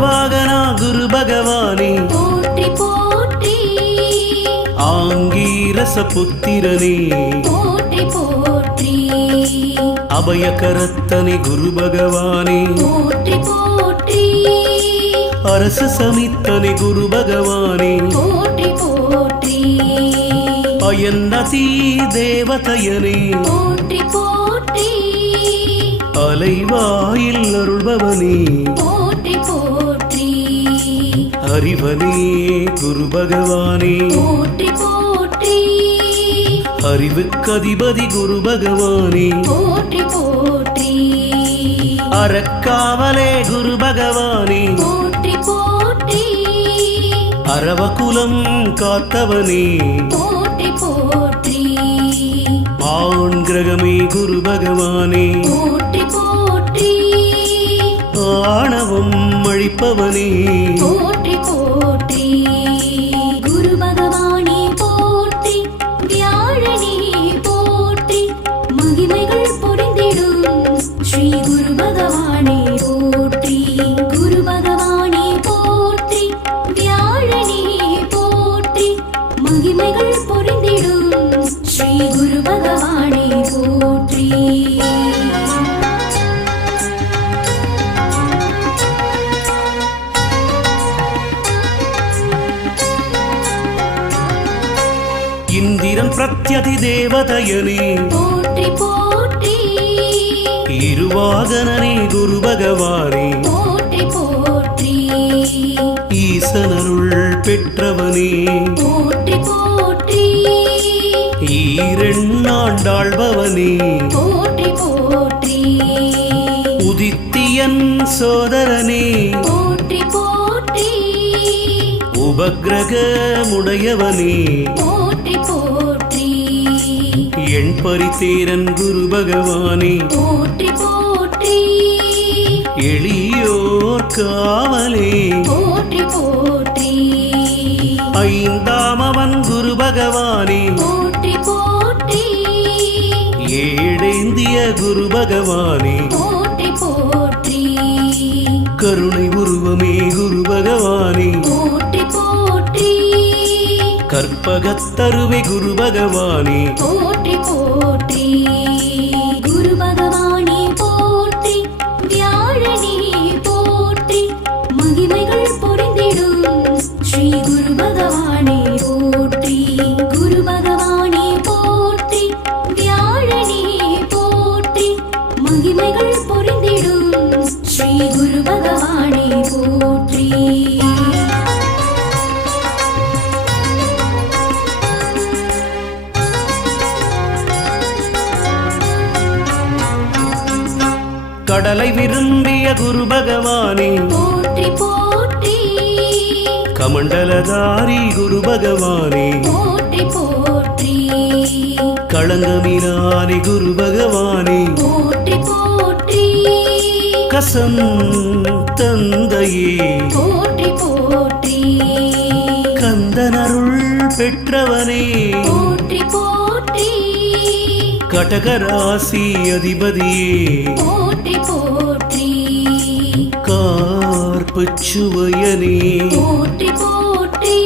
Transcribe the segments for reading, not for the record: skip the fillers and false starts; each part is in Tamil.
அன்னவாகனா குரு பகவானே போற்றி போற்றி ஆங்கீரச புத்திரனே போற்றி போற்றி அபயகரத்தனே குரு பகவானே போற்றி போற்றி அரச சமித்தனே குரு பகவானே போற்றி போற்றி அயன்னதி தேவதையனே போற்றி போற்றி அலைவாயில் அருள்பவனே போற்றி போற்றி அறிவனே குரு பகவானே போற்றி போற்றி அறிவுக்கதிபதி குரு பகவானே போற்றி போற்றி அறக்காவலே குரு பகவானே போற்றி போற்றி அரவகுலம் காத்தவனே போற்றி போற்றி ஆண் கிரகமே குரு பகவானே போற்றி போற்றி ஆணவம் அழிப்பவனே போற்றி போற்றி குரு பகவானே போற்றி வியாழனே போற்றி மகிமைகள் பொழிந்திடும் ஸ்ரீ குரு பகவானே போற்றி குரு பகவானே போற்றி வியாழனே போற்றி மகிமைகள் பொழிந்திடும் ஸ்ரீ குரு பகவானே போற்றி இந்திரன் பிரத்யதி தேவதையனே போற்றி போற்றி இருவாகனனே குரு பகவானே போற்றி போற்றி ஈசனருள் பெற்றவனே போற்றி போற்றி ஈரெண்ணாண்டாள்பவனே போற்றி போற்றி உதித்தியன் சோதரனே போற்றி போற்றி உபக்ரகமுடையவனே போற்றி போற்றி என் பரிதேரன் குரு பகவானே போற்றி போற்றி எளியோர் காவலே போற்றி போற்றி ஐந்தாம் அவன் குரு பகவானே போற்றி போற்றி ஏழேந்திய குரு பகவானே போற்றி போற்றி கருணை உருவமே குரு பகவானே போற்றி போற்றி கற்பகத்தருவே குரு பகவானே போற்றி போற்றி குரு பகவானே போற்றி வியாழனே போற்றி மகிமைகள் பொழிந்திடும் ஸ்ரீ குரு பகவானே போற்றி குரு பகவானே போற்றி வியாழனே போற்றி மகிமைகள் பொழிந்திடும் ஸ்ரீ குரு பகவானே போற்றி கடலை விரும்பிய குரு பகவானே போற்றி போற்றி கமண்டலதாரி குரு பகவானே போற்றி போற்றி களங்கமிலானே குரு பகவானே போற்றி போற்றி கசம் தந்தையே போற்றி போற்றி கந்தனருள் பெற்றவனே போற்றி போற்றி கடகராசி அதிபதியே போற்றி போற்றி கார்பச்சுவயனே போற்றி போற்றி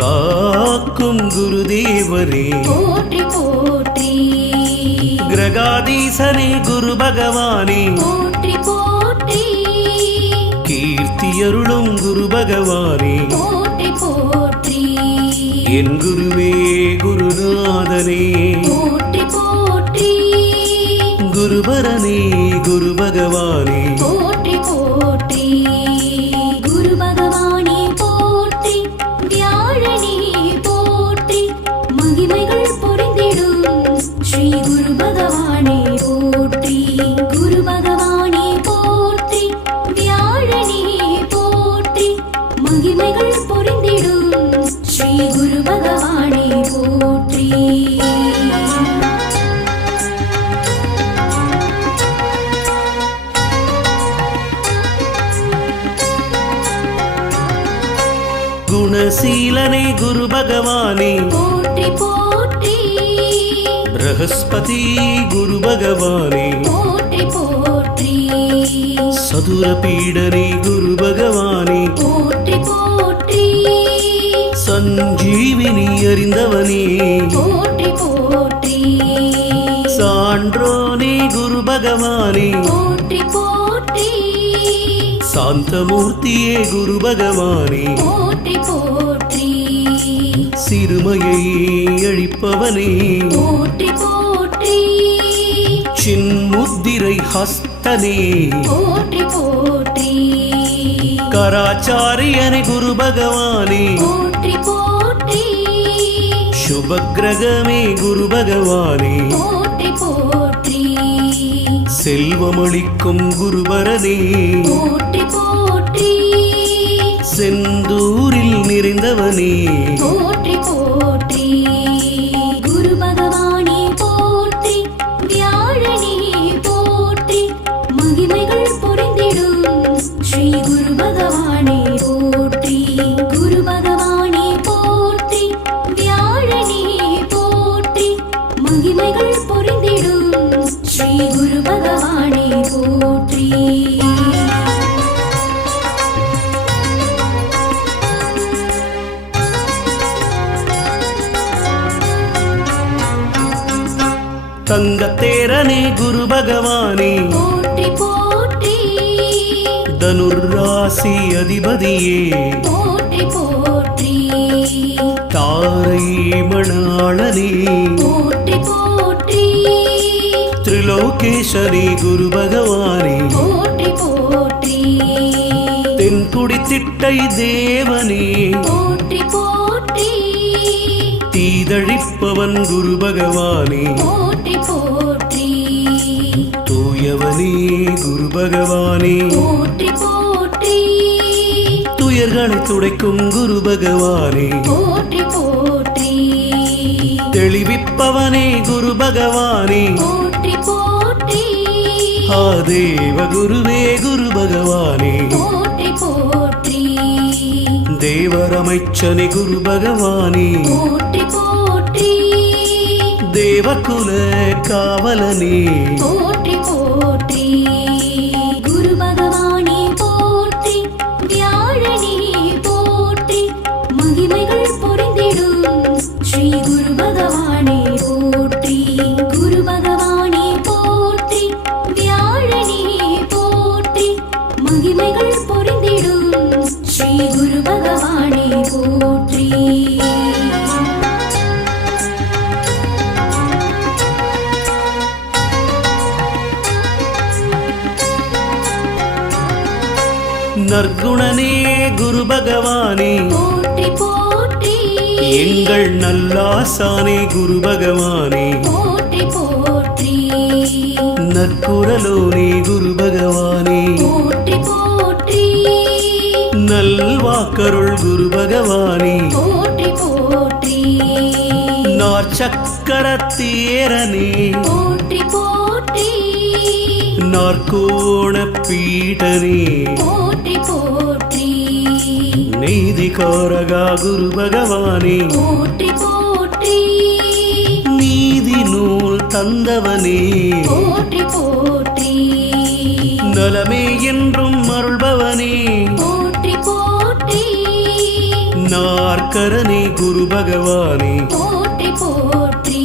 காக்கும் குருதேவரே போற்றி போற்றி கிரகாதீசனே குரு பகவானே போற்றி போற்றி கீர்த்தியருளும் குரு பகவானே போற்றி போற்றி என் குருவே குருநாதனே போற்றி போற்றி குருபரனே குரு பகவானே போற்றி போற்றி குரு பகவானே போற்றி வியாழனே போற்றி மகிமைகள் பொழிந்திடும் ஸ்ரீ குரு பகவானே போற்றி குரு பகவானே போற்றி வியாழனே போற்றி மகிமைகள் பொழிந்திடும் ஸ்ரீ குரு பகவானே போற்றி குணசீலனே குரு பகவானே போற்றி போற்றி பிரகஸ்பதி குரு பகவானே போற்றி போற்றி சதுர பீடனே குரு பகவானே போற்றி போற்றி சஞ்சீவினி அறிந்தவனே போற்றி போற்றி சான்றோனே குரு பகவானே போற்றி போற்றி சாந்தமூர்த்தியே குரு பகவானே போற்றி போற்றி சிறுமையை அழிப்பவனே போற்றி போற்றி சின்முத்திரை ஹஸ்தனே போற்றி போற்றி கராச்சாரியனே குரு பகவானே போற்றி போற்றி சுபக்கிரகமே குரு பகவானே போற்றி போற்றி செல்வமளிக்கும் குருபரனே போற்றி போற்றி செந்தூரில் நிறைந்தவனே போற்றி போற்றி குரு பகவானே போற்றி வியாழனே போற்றி மகிமைகள் பொழிந்திடும் ஸ்ரீ குரு பகவானே போற்றி குரு பகவானே போற்றி வியாழனே போற்றி மகிமைகள் பொழிந்திடும் ஸ்ரீ குரு பகவானே போற்றி தங்கத்தேரனே குரு பகவானே போற்றி போற்றி தனுர்ராசி அதிபதியே போற்றி போற்றி தாரை மணாளனே போற்றி போற்றி திரிலோகேஸ்வரி குரு பகவானே போற்றி போற்றி தென்குடி திட்டை தேவனே போற்றி போற்றி தீதழிப்பவன் குரு பகவானே போற்றி போற்றி தூயவனே குரு பகவானே போற்றி போற்றி துயர்களை துடைக்கும் குரு பகவானே போற்றி போற்றி தெளிவிப்பவனே குரு பகவானே போற்றி போற்றி ஆதேவ குருவே குரு பகவானே போற்றி போற்றி தேவரமைச்சனே குரு பகவானே போற்றி போற்றி தேவகுல காவலனே போற்றி போற்றி குரு பகவானே போற்றி வியாழனே போற்றி மகிமைகள் பொழிந்திடும் ஸ்ரீ குரு பகவானே போற்றி குரு பகவானே போற்றி வியாழனே போற்றி மகிமைகள் பொழிந்திடும் ஸ்ரீ குரு பகவானே போற்றி நற்குணனே குரு பகவானே போற்றி போற்றி எங்கள் நல்லாசானே குரு பகவானே போற்றி போற்றி நற்குரலோனே குரு பகவானே போற்றி போற்றி நல்வாக்கருள் குரு பகவானே போற்றி போற்றி நாற்சக்கரத்தேரனே போற்றி போற்றி நாற்கோண பீடனே போற்றி போற்றி நீதிகாரகா குரு பகவானே போற்றி போற்றி நீதி நூல் தந்தவனே போற்றி போற்றி நலமே என்றும் அருள்பவனே போற்றி போற்றி நாற்கரனே குரு பகவானே போற்றி போற்றி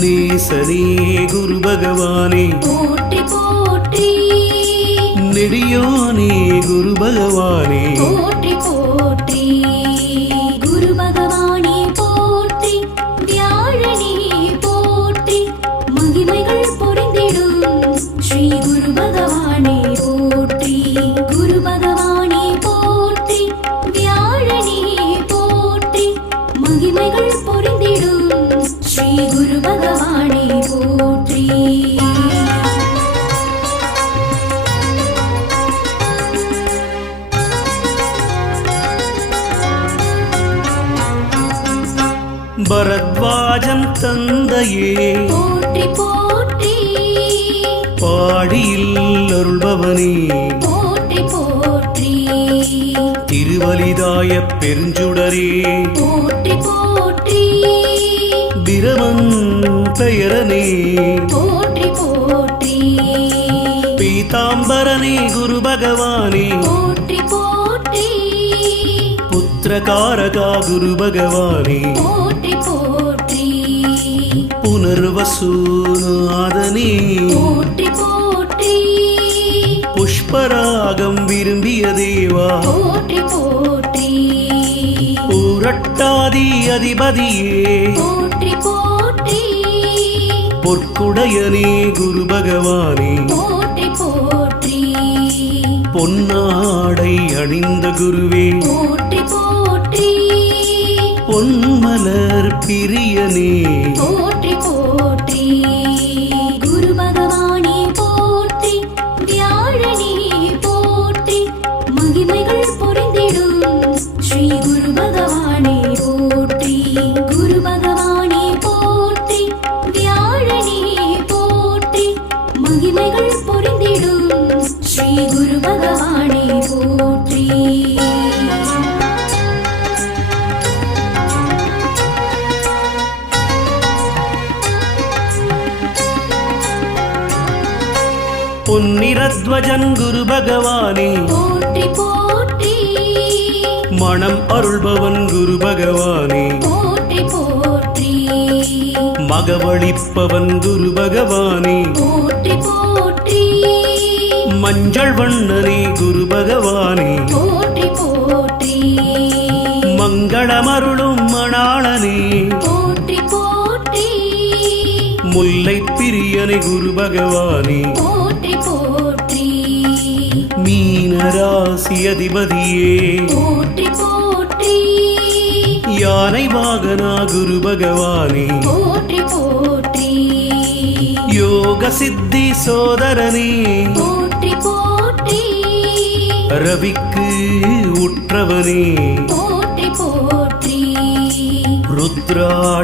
நேசனே குரு பகவானே போற்றி போற்றி நெடியோனே குரு பகவானே போற்றி போற்றி குரு பகவானே போற்றி வியாழனே போற்றி மகிமைகள் பொழிந்திடும் ஸ்ரீ குரு பகவானே போற்றி குரு பகவானே போற்றி வியாழனே போற்றி மகிமைகள் பொழிந்திடும் ஸ்ரீ குரு பகவானே போற்றி பரத்வாஜம் தந்தையே போற்றி போற்றி பாடியில் அருள்பவனே போற்றி போற்றி திருவலிதாய பெருஞ்சுடரே போற்றி போற்றி பிரமன் பெயரனே போற்றி போற்றி பீதாம்பர புத்திரகாரகனே குரு பகவானே போற்றி போற்றி புத்திரகாரகா குரு பகவானே போற்றி போற்றி புனர்வசூநாதனே போற்றி போற்றி புஷ்பராகம் விரும்பிய தேவா போற்றி போற்றி பூரட்டாதி அதிபதியே போற்றி போற்றி பொற்குடையனே குரு பகவானே போற்றி போற்றி பொன்னாடை அணிந்த குருவே போற்றி போற்றி பொன்மலர் பிரியனே போற்றி போற்றி குரு பகவானே போற்றி வியாழனே போற்றி மகிமைகள் பொறிந்திடும் ஸ்ரீ குரு பகவானே போற்றி குரு பகவானே போற்றி வியாழனே போற்றி மகிமைகள் பொறிந்திடும் ஸ்ரீ குரு பகவானே போற்றி பொன்னிறத்வஜன் குரு பகவானே போற்றி போற்றி மனம் அருள்பவன் குரு பகவானே போற்றி போற்றி மகவளிப்பவன் குரு பகவானே போற்றி போற்றி மஞ்சள் வண்ணனே குரு பகவானே போற்றி போற்றி மங்களமருளும் மணாளனே போற்றி போற்றி முல்லை பிரியனே குரு பகவானே போற்றி போற்றி மீனராசி அதிபதியே போற்றி போற்றி யானை வாகனா குரு பகவானே போற்றி போற்றி யோக சித்தி சோதரனே போற்றி போற்றி ரவிக்கு உற்றவனே போற்றி போற்றி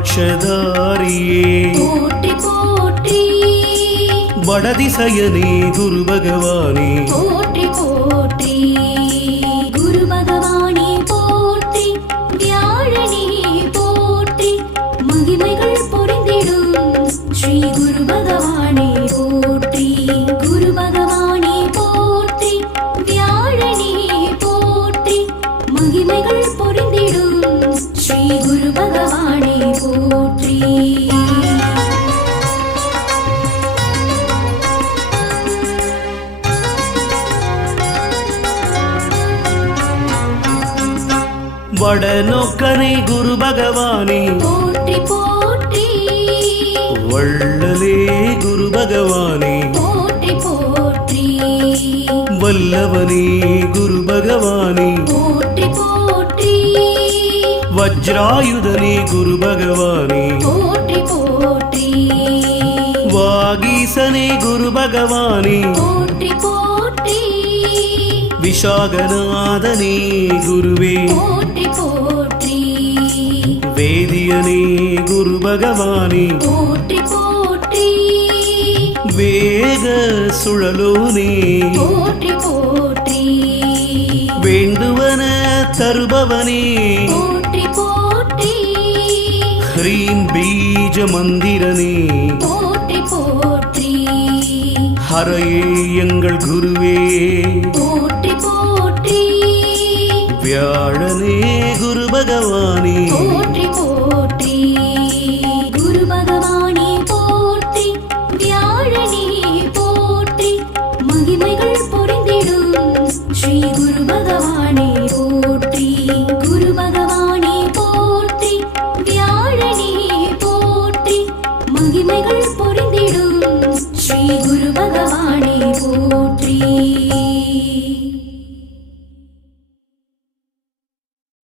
ருத்ராட்சதாரியே போற்றி போற்றி வடதிசயனே குரு பகவானே போற்றி போற்றி குரு பகவானே போற்றி வியாழனே போற்றி மகிமைகள் பொறிந்திடும் ஸ்ரீ குரு பகவானே போற்றி குரு பகவானே போற்றி வியாழனே போற்றி மகிமைகள் பொறிந்திடும் ஸ்ரீ குரு பகவானே போற்றி வடநோக்கனே குரு பகவானே போற்றி போற்றி வள்ளலே குரு பகவானே போற்றி போற்றி வல்லவனே குரு பகவானே போற்றி போற்றி வஜ்ராயுதனே குரு பகவானே போற்றி போற்றி வாகீசனே குரு பகவானே போற்றி போற்றி விஷாகநாதனே குருவே போற்றி போற்றி வேதியனே குரு பகவானே போற்றி போற்றி வேக சுழலோனே போற்றி போற்றி வேண்டுவன தருபவனே போற்றி போற்றி ஹ்ரீம் பீஜ மந்திரனே போற்றி போற்றி ஹரையே எங்கள் குருவே போற்றி போற்றி வியாழனே குரு பகவானே போற்றி போற்றி குரு பகவானே போற்றி வியாழனே போற்றி மகிமைகள் பொறிந்திடும் ஸ்ரீ குரு